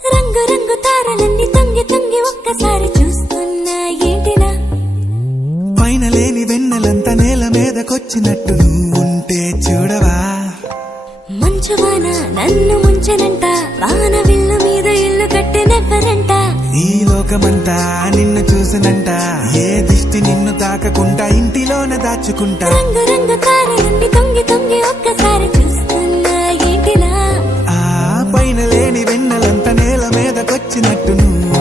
రంగు రంగు తారలన్నీ తొంగి తొంగి ఒక్కసారి చూస్తున్నా ఏంటినా పైన లేని వెన్నెలంతా నేల మీదకొచ్చినట్టు నువ్వుంటే చూడవా మంచువాన నన్ను ముంచెనంట వాన విల్లు మీద ఇల్లు కట్టినెవ్వరంట ఈ లోకమంతా నిన్ను చూసినంట ఏ దిష్టి నిన్ను తాకకుండా ఇంటిలోన దాచుకుంటా రంగు రంగు తారలన్నీ తొంగి తొంగి ఒక్కసారి చూస్తున్నా ఏంటినా ఆ పైన లేని వెన్నెలంతా నేల మీదకొచ్చినట్టు నువ్వు